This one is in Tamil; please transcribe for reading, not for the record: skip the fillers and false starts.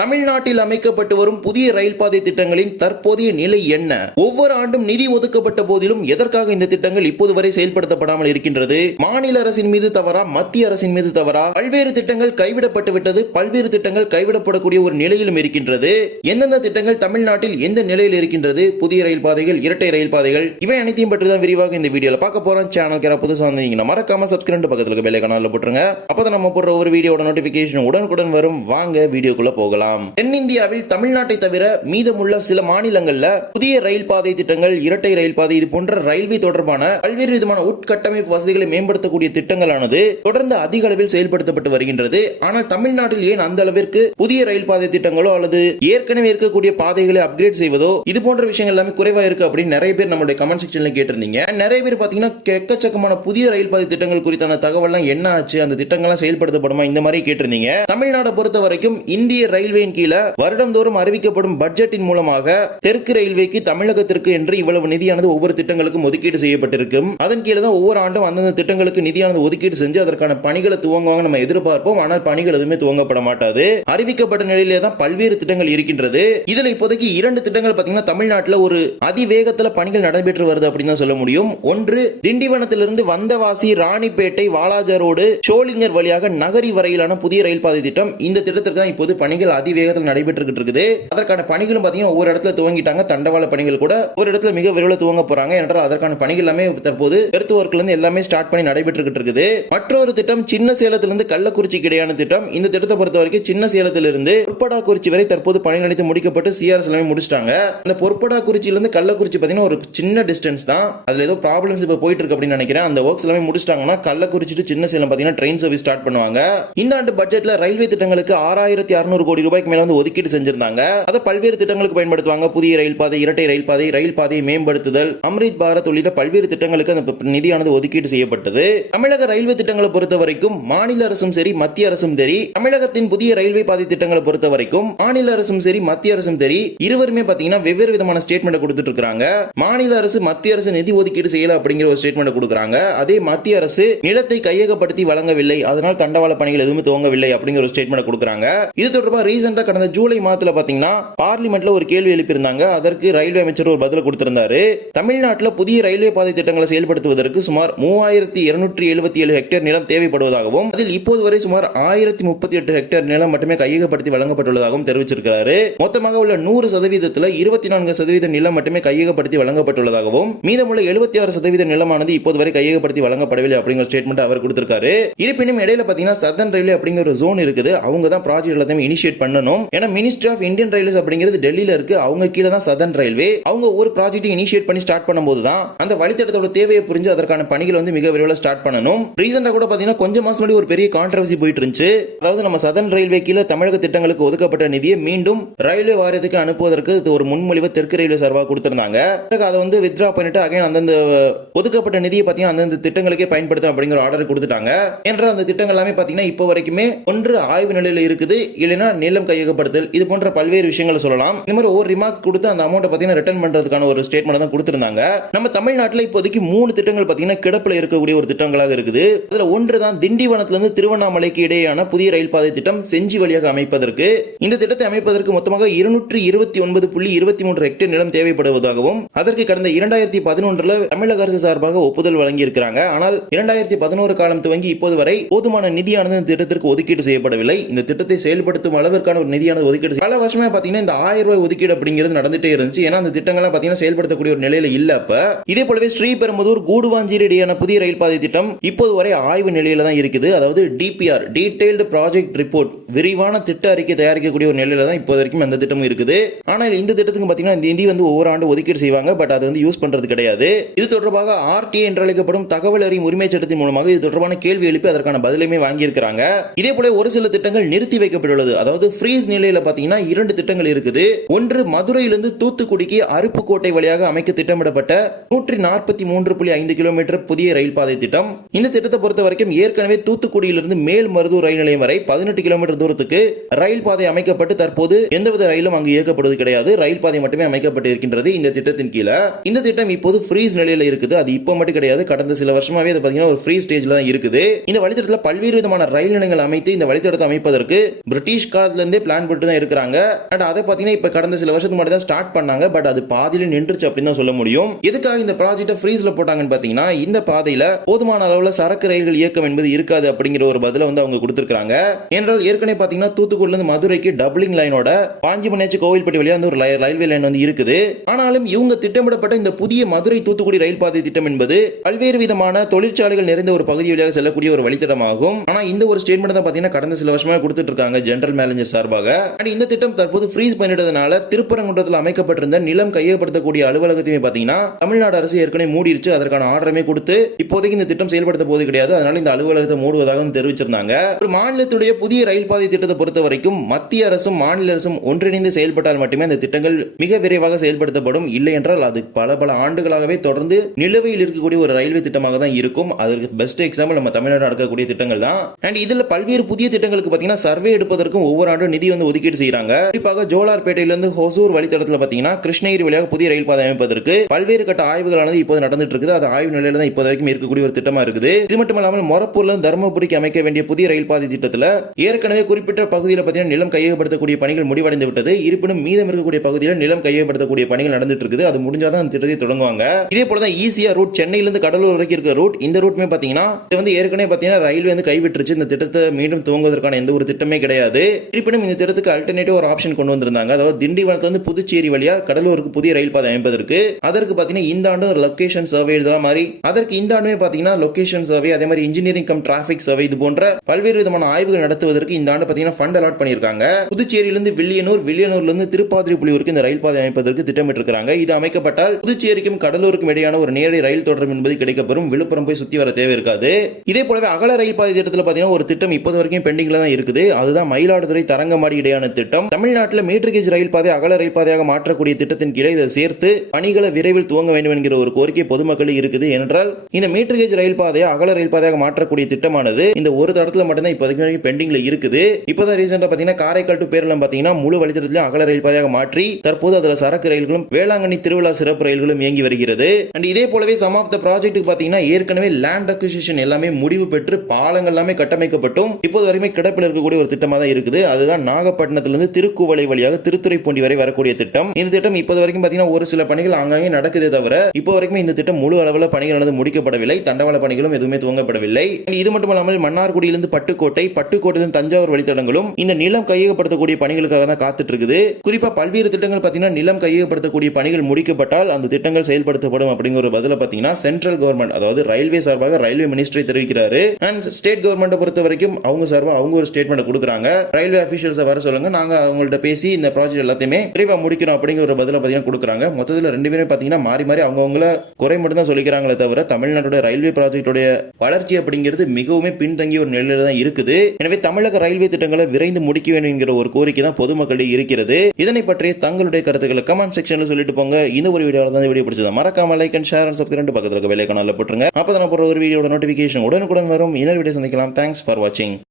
தமிழ்நாட்டில் அமைக்கப்பட்டு வரும் புதிய ரயில் பாதை திட்டங்களின் தற்போதைய நிலை என்ன? ஒவ்வொரு ஆண்டும் நிதி ஒதுக்கப்பட்ட போதிலும் எதற்காக இந்த திட்டங்கள் இப்போது வரை செயல்படுத்தப்படாமல் இருக்கின்றது? மாநில அரசின் மீது தவறா, மத்திய அரசின் மீது தவறா? பல்வேறு திட்டங்கள் கைவிடப்பட்டு விட்டது, பல்வேறு திட்டங்கள் கைவிடப்படக்கூடிய ஒரு நிலையிலும் இருக்கின்றது. எந்தெந்த திட்டங்கள் தமிழ்நாட்டில் எந்த நிலையில் இருக்கின்றது? புதிய ரயில் பாதைகள், இரட்டை ரயில் பாதைகள், இவை அனைத்தையும் பற்றி தான் விரிவாக இந்த வீடியோல பார்க்க போறோம். சேனலுக்கு யாராவது புதுசா வந்தீங்கன்னா மறக்காம சப்ஸ்கிரைப் பக்கத்துல இருக்க பெல் ஐகானை போட்டுருங்க. அப்பதான் நம்ம போடுற ஒரு வீடியோட நோட்டிபிகேஷன் உடனுக்குடன் வரும். வாங்க வீடியோக்குள்ள போகலாம். தென்னிந்தியாவில் தமிழ்நாட்டை தவிர மீதமுள்ள சில மாநிலங்கள்ல புதிய ரயில் பாதை திட்டங்கள், இரட்டை ரயில் பாதை, இது போன்ற ரயில்வே தொடர்பான பல்வேறு விதமான உட்கட்டமைப்பு வசதிகளை மேம்படுத்தக்கூடிய திட்டங்களானது தொடர்ந்து அதிக அளவில் செயல்படுத்தப்பட்டு வருகின்றது. ஆனால் தமிழ்நாட்டில் ஏன் அந்த அளவிற்கு புதிய ரயில் பாதை திட்டங்களோ அல்லது ஏற்கனவே இருக்கக்கூடிய பாதைகளை அப்கிரேட் செய்வதோ இது போன்ற விஷயங்கள் எல்லாமே குறைவா இருக்கு அப்படின்னு நிறைய பேர் நம்மளுடைய கமெண்ட் செக்ஷன்ல கேட்டிருந்தீங்க. நிறைய பேர் பாத்தீங்கன்னா எக்கச்சக்கமான புதிய ரயில் பாதை திட்டங்கள் குறித்தான தகவல்லாம் என்ன ஆச்சு, அந்த திட்டங்கள்லாம் செயல்படுத்தப்படுமா, இந்த மாதிரி கேட்டிருந்தீங்க. தமிழ்நாட்டை பொறுத்த வரைக்கும் இந்திய ரயில்வேயின் கீழ வருடந்தோறும் அறிவிக்கப்படும் பட்ஜெட்டின் மூலமாக தெற்கு ரயில்வேக்கு தமிழகத்திற்கு என்று இவ்வளவு நிதியானது ஒவ்வொரு திட்டங்களுக்கும் ஒதுக்கீடு செய்யப்பட்டிருக்கும். அதன் கீழே தான் ஒவ்வொரு ஆண்டும் அந்தந்த திட்டங்களுக்கு நிதியானது ஒதுக்கீடு செஞ்சு அதற்கான பணிகளை துவங்குவாங்க நம்ம எதிர்பார்ப்போம். ஆனால் பணிகள் எதுவுமே துவங்கப்பட மாட்டாது. அறிவிக்கப்பட்ட நிலையிலே தான் பல்வேறு திட்டங்கள் இருக்கின்றது. இதுல இப்போதைக்கு இரண்டு திட்டங்கள் பாத்தீங்கன்னா தமிழ்நாட்டில் ஒரு அதிவேகத்தில் பணிகள் நடைபெற்று வருது அப்படின்னு தான் சொல்ல முடியும். ஒன்று, திண்டிவனத்திலிருந்து வந்தவாசி, ராணிப்பேட்டை, வாலாஜா ரோடு, ஷோலிங்கர் வழியாக நகரி வரையிலான புதிய ரயில் பாதை திட்டம். இந்த திட்டத்திற்கு தான் இப்போது பணிகள் அதிவேகத்தில் நடைபெற்று இருக்குது. அதற்கான பணிகளும் பாத்தீங்கன்னா ஒவ்வொரு இடத்துல துவங்கிட்டாங்க. தண்டவாள பணிகள் கூட ஒரு இடத்துல மிக விரைவில் துவங்க போறாங்க என்றால் அதற்கான பணிகள் எல்லாமே தற்போது பெருத்து ஒர்க்ல இருந்து எல்லாமே ஸ்டார்ட் பண்ணி நடைபெற்று இருக்குது. மற்றொரு திட்டம் சின்ன சேலத்திலிருந்து கள்ளக்குறிச்சிக்கு இடையான திட்டம். இந்த திட்டத்தை பொறுத்த வரைக்கும் சின்ன சேலத்திலிருந்து பொற்படாக்குறிச்சி வரை தற்போது பணி அனைத்து முடிக்கப்பட்டு சிஆர்எஸ் எல்லாமே முடிச்சிட்டாங்க. அந்த பொற்படாக்குறிச்சியிலிருந்து கள்ளக்குறிச்சி பாத்தீங்கன்னா ஒரு சின்ன டிஸ்டன்ஸ் தான். அதுல ஏதோ ப்ராப்ளம்ஸ் இப்ப போயிட்டு இருக்கு அப்படின்னு நினைக்கிறேன். அந்த ஒர்க்ஸ் எல்லாமே முடிச்சிட்டாங்கன்னா கள்ளக்குறிச்சி டு சின்ன சேலம் பாத்தீங்கன்னா ட்ரெயின் சர்வீஸ் ஸ்டார்ட் பண்ணுவாங்க. இந்த ஆண்டு பட்ஜெட்ல ரயில்வே திட்டங்களுக்கு 6600 கோடி ரூபாய்க்கு மேல வந்து ஒதுக்கீடு செஞ்சிருந்தாங்க. அதை பல்வேறு திட்டங்களுக்கு பயன்படுத்துவாங்க. புதிய ரயில் பாதை, இரட்டை ரயில் பாதை, ரயில் பாதையை மேம்படுத்துதல், அம்ரித் பாரத் உள்ளிட்ட பல்வேறு திட்டங்களுக்கு அந்த நிதியானது ஒதுக்கீடு செய்யப்பட்டது. தமிழக ரயில்வே திட்டங்களை பொறுத்த வரைக்கும் மாநில அரசும் சரி, மத்திய அரசும் சரி, தமிழகத்தின் புதிய ரயில்வே பாதை திட்டங்களை பொறுத்த வரைக்கும் மாநில அரசும் சரி, மத்திய அரசும் சரி, இருவருமே பாத்தீங்கன்னா வெவ்வேறு விதமான ஸ்டேட்மெண்ட் கொடுத்துட்டு இருக்காங்க. மாநில அரசு மத்திய அரசு நிதி ஒதுக்கீடு செய்யல அப்படிங்கிற ஒரு ஸ்டேட்மெண்ட் கொடுக்கறாங்க. அதே மத்திய அரசு நிலத்தை கையகப்படுத்தி வழங்கவில்லை, அதனால் தண்டவாள பணிகள் எதுவுமே துவங்கவில்லை அப்படிங்கிற ஒரு ஸ்டேட்மெண்ட் கொடுக்கறாங்க. இது தொடர்பாக ரீசெண்டா கடந்த ஜூலை மாதத்துல பாத்தீங்கன்னா பார்லிமெண்ட்ல ஒரு கேள்வி எழுப்பியிருந்தாங்க. அதற்கு ரயில்வே அமைச்சர் ஒரு பதில் கொடுத்திருந்தாரு. தமிழ்நாட்டில் புதிய ரயில்வே பாதை திட்டங்களை செயல்படுத்துவதற்கு சுமார் 3277 ஹெக்டேர் நிலம் தேவைப்படுவதாகவும் அதில் இப்போது வரை சுமார் 1038 ஹெக்டேர் நிலம் மட்டுமே கையகப்படுத்தி வழங்கப்பட்டுள்ளதாகவும் தெரிவிச்சிருக்கிறாரு. மொத்தமாக உள்ள 100% 24% நிலம் மட்டுமே கையகப்படுத்தி வழங்கப்பட்டுள்ளதாகவும் மீதமுள்ள 76% நிலமானது இப்போது வரை கையகப்படுத்தி வழங்கப்படவில்லை அப்படிங்கிற ஸ்டேட்மெண்ட் அவர் கொடுத்திருக்காரு. இருப்பினும் இடையில பாத்தீங்கன்னா சதர்ன் ரயில்வே அப்படிங்கிற ஒரு ஜோன் இருக்குது. அவங்க தான் ப்ராஜெக்ட் எல்லாத்தையும் இனிஷியேட் பண்ணணும். ஏன்னா மினிஸ்ட்ரி ஆஃப் இந்தியன் ரயில்வேஸ் அப்படிங்கிறது டெல்லியில இருக்கு. அவங்க கீழே தான் சதர்ன் ரயில்வே. அவங்க ஒரு ப்ராஜெக்ட் இனிஷியேட் பண்ணி ஸ்டார்ட் பண்ணும்போது தான் அந்த வழித்தடத்தோட தேவையை புரிஞ்சு அதற்கான பணிகள் வந்து மிக விரைவில் ஸ்டார்ட் பண்ணணும். ரீசெண்டா கூட பாத்தீங்கன்னா கொஞ்சம் மாசம் முன்னாடி ஒரு பெரிய கான்ட்ரோவர்சி போயிட்டு இருந்துச்சு. அதாவது நம்ம சதர்ன் ரயில்வே கீழே தமிழக திட்டங்களுக்கு ஒதுக்கப்பட்ட நிதியை மீண்டும் ரயில்வே வாரியத்துக்கு அனுப்புவதற்கு ஒரு முன்மொழிவு தெற்கு ரயில்வே சார்பாக கொடுத்திருந்தாங்க. அதை வந்து வித்ரா பண்ணிட்டு அகைன் அந்தந்த ஒதுக்கப்பட்ட நிதியை பாத்தீங்கன்னா அந்தந்த திட்டங்களுக்கே பயன்படுத்தும் அப்படிங்கிற ஆர்டர் கொடுத்துட்டாங்க. என்ற அந்த திட்டங்கள் எல்லாமே பாத்தீங்கன்னா இப்போ வரைக்குமே ஒன்று ஆய்வு நிலையில் இருக்குது, இல்லைன்னா நிலம் கையகப்படுத்தல், இது போன்ற பல்வேறு விஷயங்களை சொல்லலாம். இந்த மாதிரி ஒரு ரிமார்க்ஸ் கொடுத்து அந்த அமௌண்ட் பாத்தீங்கன்னா ரிட்டர்ன் பண்றதுக்கான ஒரு ஸ்டேட்மெண்ட் தான் கொடுத்திருந்தாங்க. நம்ம தமிழ்நாட்டில் இப்போதைக்கு 3 திட்டங்கள் பாத்தீங்கன்னா கிடப்பில் இருக்கக்கூடிய ஒரு திட்டங்களாக இருக்குது. அதுல ஒன்று தான் திண்டிவனத்திலிருந்து திருவண்ணாமலைக்கு இடையேயான புதிய ரயில் பாதை திட்டம் செஞ்சி வழியாக அமைப்பதற்கு. இந்த திட்டத்தை அமைப்பதற்கு மொத்தமாக 229.23 ஹெக்டேர் நிலம் தேவைப்படுவதாகவும் அதற்கு கடந்த 2011 தமிழக அரசு சார்பாக ஒப்புதல் வழங்கி இருக்கிறாங்க. ஆனால் 2011 காலம் துவங்கி இப்போது வரை போதுமான நிதியானது இந்த திட்டத்திற்கு ஒதுக்கீடு செய்யப்படவில்லை. இந்த திட்டத்தை செயல்படுத்தும் அளவிற்கான ஒரு நிதியானது ஒதுக்கீடு பல வருஷமா பாத்தீங்கன்னா இந்த 1000 ரூபாய் ஒதுக்கீடு அப்படிங்கிறது நடந்துட்டே இருந்துச்சு. ஏன்னா அந்த திட்டங்கள்லாம் பாத்தீங்கன்னா செயல்படுத்தக்கூடிய ஒரு நிலையில இல்ல. அப்ப இதே போலவே ஸ்ரீபெரும்புதூர் கூடுவாஞ்சேரி இடையான புதிய ரயில் பாதை திட்டம் இப்போது வரை ஆய்வு நிலையில தான் இருக்குது. அதாவது டிபிஆர், டீடைல்டு ப்ராஜெக்ட் ரிப்போர்ட், விரிவான திட்ட அறிக்கை தயாரிக்கக்கூடிய ஒரு நிலையில தான் இப்போ வரைக்கும் அந்த திட்டமும் இருக்குது. ஆனால் இந்த திட்டத்துக்கு பாத்தீங்கன்னா இந்த நிதி வந்து ஒவ்வொரு ஆண்டு ஒதுக்கீடு செய்வாங்க. பட் அது வந்து யூஸ் பண்றது கிடையாது. இது தொடர்பாக ஆர்டிஏ என்று அழைக்கப்படும் தகவல் அறியும் உரிமை சட்டத்தின் மூலமாக இது தொடர்பான கேள்வி எழுப்பி அதற்கான பதிலுமே வாங்கி இருக்கிறாங்க. இதே போல ஒரு சில திட்டங்கள் நிறுத்தி வைக்கப்பட்டுள்ளது. அதாவது ஃப்ரீஸ் நிலையில பாத்தீங்கன்னா 2 திட்டங்கள் இருக்குது. ஒன்று மதுரையிலிருந்து தூத்துக்குடிக்கு அருப்புக்கோட்டை வழியாக அமைக்க திட்டமிடப்பட்ட 143.5 கிலோமீட்டர் புதிய ரயில் பாதை திட்டம். இந்த திட்டத்தை பொறுத்த வரைக்கும் ஏற்கனவே தூத்துக்குடியிலிருந்து மேல்மருதூர் ரயில் நிலையம் வரை 18 கிலோமீட்டர் தூரத்துக்கு ரயில் பாதை அமைக்கப்பட்டு தற்போது எந்தவித ரயிலும் அங்கு இயக்கப்படுவது கிடையாது. ரயில் பாதை மட்டுமே அமைக்கப்பட்டு இருக்கின்றது இந்த திட்டத்தின் கீழே. இந்த திட்டம் இப்போது ஃப்ரீஸ் நிலையில இருக்குது. அது இப்போ மட்டும் கிடையாது, கடந்த சில வருஷமாவே அது பாத்தீங்கன்னா ஒரு ஃப்ரீ ஸ்டேஜ்ல தான் இருக்குது. இந்த வழித்தடத்தில் பல்வேறு விதமான ரயில் நிலையங்கள் அமைத்து இந்த வழித்தடத்தை அமைப்பதற்கு பிரிட்டிஷ் காலத்துல இருந்தே பிளான் போட்டு தான் இருக்காங்க. அண்ட் அதை பாத்தீங்கன்னா இப்ப கடந்த சில வருஷத்துக்கு முன்னாடி தான் ஸ்டார்ட் பண்ணாங்க. பட் அது பாதியில நின்றுச்சு அப்படின்னு தான் சொல்ல முடியும். எதுக்காக இந்த ப்ராஜெக்ட்டை ஃப்ரீஸ்ல போட்டாங்கன்னு பாத்தீங்கன்னா இந்த பாதையில போதுமான அளவுல சரக்கு ரயில்கள் இயக்கம் என்பது இருக்காது அப்படிங்கிற ஒரு பதில வந்து அவங்க கொடுத்திருக்காங்க. என்றால் ஏற்கனவே பாத்தீங்கன்னா தூத்துக்குடியில இருந்து மதுரைக்கு டபுளிங் லைனோட பாஞ்சிமணியாச்சி கோவில்பட்டி வழியா வந்து ஒரு ரயில்வே லைன் வந்து இருக்குது. ஆனாலும் இவங்க திட்டமிடப்பட்ட இந்த புதிய மதுரை தூத்துக்குடி ரயில் பாதை திட்டம் என்பது பல்வேறு விதமான தொழிற்சாலைகள் நிறைந்த ஒரு பகுதி வழியாக செல்லக்கூடிய ஒரு வழித்தடமாகும். ஆனா இந்த ஒரு ஸ்டேட்மெண்ட் தான் பாத்தீங்கன்னா கடந்த சில வருஷமா கொடுத்துட்டு இருக்காங்க ஜெனரல் மேனேஜர் சார்பாக. அண்ட் இந்த திட்டம் தற்போது ஃப்ரீஸ் பண்ணிட்டதுனால திருப்பரங்குன்றத்தில் அமைக்கப்பட்டிருந்த நிலம் கையகப்படுத்தக்கூடிய அலுவலகத்தையுமே பாத்தீங்கன்னா தமிழ்நாடு அரசு ஏற்கனவே மூடிருச்சு. அதற்கான ஆர்டருமே கொடுத்து இப்போதைக்கு இந்த திட்டம் செயல்படுத்த போது கிடையாது. அதனால இந்த அலுவலகத்தை மூடுவதாக தெரிவிச்சிருந்தாங்க. ஒரு மாநிலத்துடைய புதிய ரயில் பாதை திட்டத்தை பொறுத்த வரைக்கும் மத்திய அரசும் மாநில அரசும் ஒன்றிணைந்து செயல்பட்டால் மட்டுமே இந்த திட்டங்கள் மிக விரைவாக செயல்படுத்தப்படும். இல்லை என்றால் அது பல ஆண்டுகளாகவே தொடர்ந்து நிலுவையில் இருக்கக்கூடிய ஒரு ரயில்வே திட்டமாக தான் இருக்கும். அதற்கு பெஸ்ட் எக்ஸாம்பிள் நம்ம தமிழ்நாடு நடக்கக்கூடிய திட்டங்கள் தான். அண்ட் இதுல பல்வேறு புதிய திட்டங்களுக்கு பாத்தீங்கன்னா சர்வே எடுப்பதற்கும் ஒவ்வொரு ஆண்டும் நிதி வந்து ஒதுக்கீடு செய்யறாங்க. குறிப்பாக ஜோலார்பேட்டையிலிருந்து ஹொசூர் வழித்தடத்தில் பாத்தீங்கன்னா கிருஷ்ணகிரி வழியாக புதிய ரயில் பாதை அமைப்பதற்கு பல்வேறு கட்ட ஆய்வுகளானது இப்போது நடந்துட்டு இருக்குது. அது ஆய்வு நிலையில தான் இப்போது வரைக்கும் இருக்கக்கூடிய ஒரு திட்டமா இருக்குது. இது மட்டும் இல்லாமல் மொரப்பூர்ல தர்மபுரிக்கு அமைக்க வேண்டிய புதிய ரயில் பாதை திட்டத்தில் ஏற்கனவே குறிப்பிட்ட பகுதியில் பாத்தீங்கன்னா நிலம் கையகப்படுத்தக்கூடிய பணிகள் முடிவடைந்து விட்டது. இருப்பினும் மீதம் இருக்கக்கூடிய பகுதியில் நிலம் கையகப்படுத்தக்கூடிய பணிகள் நடந்துட்டு இருக்குது. அது முடிஞ்சாதான் அந்த திட்டத்தை தொடங்குவாங்க. இதே போல தான் ஈஸியா ரூட் சென்னையிலிருந்து கடலூர் வரைக்கும் இருக்க ரூட். இந்த ரூட்மே பாத்தீங்கன்னா இது வந்து ஏற்கனவே பாத்தீங்கன்னா ரயில்வே வந்து கைவிட்டுருச்சு. இந்த திட்டத்தை மீண்டும் துவங்குவதற்கான எந்த ஒரு திட்டமே கிடையாது. இருப்பினும் இந்த திட்டத்துக்கு அல்டர்னேட்டிவ் ஒரு ஆப்ஷன் கொண்டு வந்திருந்தாங்க. அதாவது திண்டிவனத்துல இருந்து புதுச்சேரி வழியா கடலூருக்கு புதிய ரயில் பாதை அமைப்பதற்கு அதற்கு பாத்தீங்கன்னா இந்த ஆண்டு லொகேஷன் சர்வே இதெல்லாம் மாதிரி அதற்கு இந்த ஆண்டுமே பாத்தீங்கன்னா லொகேஷன் சர்வே அதே மாதிரி இன்ஜினியரிங் கம் டிராபிக் சர்வே இது போன்ற பல்வேறு விதமான ஆய்வுகள் நடத்துவதற்கு இந்த ஆண்டு பாத்தீங்கன்னா ஃபண்ட் அலாட் பண்ணிருக்காங்க. புதுச்சேரியிலிருந்து வில்லியனூர்ல இருந்து திருப்பாதிரி புலியூருக்கு இந்த ரயில் பாதை அமைப்பதற்கு திட்டமிட்டு இருக்காங்க. இது அமைக்கப்பட்டால் புதுச்சேரிக்கும் கடலூருக்கும் இடையான ஒரு நேரடி ரயில் தொடர்பு என்பது கிடைக்கப்பெறும். விழுப்புரம் போய் சுத்தி வர தேவை இருக்காது. இதே போலவே அகல ரயில் பாதை திட்டத்தில் பாத்தீங்கன்னா ஒரு திட்டம் இப்போது வரைக்கும் பெண்டிங்ல தான் இருக்குது. அதுதான் மயிலாடுதுறை தரங்கம்பாடி இடையான திட்டம். தமிழ்நாட்டில் மீட்டர் கேஜ் ரயில் பாதை அகல ரயில் பாதையாக மாற்றக்கூடிய திட்டத்தின் கீழே இதை சேர்த்து பணிகளை விரைவில் துவங்க வேண்டும் என்கிற ஒரு கோரிக்கை பொதுமக்கள் இருக்குது. என்றால் இந்த மீட்டர் கேஜ் ரயில் பாதையை அகல ரயில் பாதையாக மாற்றக்கூடிய திட்டமானது இந்த ஒரு தடத்துல மட்டும்தான் இப்போதைக்கு வரைக்கும் பெண்டிங்ல இருக்குது. இப்போதான் ரீசெண்டா பாத்தீங்கன்னா காரைக்கால் டு பேரளம் பாத்தீங்கன்னா முழு வழித்தடத்திலும் அகல ரயில் பாதையாக மாற்றி தற்போது அதுல சரக்கு ரயில்களும் வேளாங்கண்ணி திருவிழா சிறப்பு ரயில்களும் இயங்கி வருகிறது. அண்ட் இதே போலவே சம் ஆஃப் த ப்ராஜெக்ட் பாத்தீங்கன்னா ஏற்கனவே லேண்ட் அக்விசிஷன் எல்லாமே முடிவு பெற்று பாலங்கள் எல்லாமே கட்டமைக்கப்பட்டும் இப்போது வரைக்கும் கிடப்பில் இருக்கக்கூடிய ஒரு திட்டமா தான் இருக்குது. அதுதான் நாகப்பட்டினத்திலிருந்து திருக்குவளை வழியாக திருத்துறைப்பூண்டி வரை வரக்கூடிய திட்டம். இந்த திட்டம் இப்போது வரைக்கும் பாத்தீங்கன்னா ஒரு சில பணிகள் அங்கங்கே நடக்குதே தவிர இப்போ வரைக்கும் இந்த திட்டம் முழு அளவில் பணிகள் முடிக்கப்படவில்லை. தண்டவாள பணிகளும் எதுவுமே துவங்கப்படவில்லை. இது மட்டும் இல்லாமல் மன்னார்குடியிலிருந்து பட்டுக்கோட்டையிலிருந்து தஞ்சாவூர் வழித்தடங்களும் இந்த நிலம் கையகப்படுத்தக்கூடிய பணிகளுக்காக தான் காத்துட்டு இருக்குது. குறிப்பா பல்வேறு திட்டங்கள் பாத்தீங்கன்னா நிலம் கையகப்படுத்தக்கூடிய பணிகள் முடிக்கப்பட்டால் அந்த திட்டங்கள் செயல்படுத்தப்படும் அப்படிங்கிற ஒரு பதில பாத்தீங்கன்னா சென்ட்ரல் கவர்மெண்ட் அதாவது ரயில்வே சார்பாக ரயில்வே மினிஸ்ட்ரி தெரிவிக்கிறாரு. அண்ட் ஸ்டேட் கவர்மெண்ட் பொறுத்த வரைக்கும் அவங்க சார்பாக அவங்க ஒரு ஸ்டேட்மெண்ட் கொடுக்குறாங்க. ரயில்வே அபிஷியல்ஸ் வர சொல்லுங்க, நாங்க அவங்கள்ட்ட பேசி இந்த ப்ராஜெக்ட் எல்லாத்தையுமே விரைவா முடிக்கிறோம் அப்படிங்கிற ஒரு பதில பாத்தீங்கன்னா கொடுக்குறாங்க. மொத்தத்தில் ரெண்டு பேரும் பாத்தீங்கன்னா மாறி மாறி அவங்கவுங்கள குறை மட்டும் தான் சொல்லிக்கிறாங்களே தவிர தமிழ்நாட்டோட ரயில்வே ப்ராஜெக்டோட வளர்ச்சி அப்படிங்கிறது மிகவும் பின்தங்கிய ஒரு நிலையில தான் இருக்குது. எனவே தமிழக ரயில்வே திட்டங்களை விரைந்து முடிக்க வேண்டும் என்கிற ஒரு கோரிக்கை தான் பொதுமக்களிடையே இருக்கிறது. இதனை பற்றி தங்களுடைய கருத்துக்களை கமெண்ட் செக்ஷன்ல சொல்லிட்டு போங்க. இந்த ஒரு வீடியோல தான் வீடியோ பிடிச்சது மறக்காம like and share and subscribe பக்கத்துல பெல் ஐகான் போட்டுருங்க. அப்பதான் போற ஒரு வீடியோட நோட்டிபிகேஷன் உடனுக்குடன் வரும். இன்னொரு வீடியோ சந்திக்கலாம். தேங்க்ஸ் ஃபார் வாட்சிங்.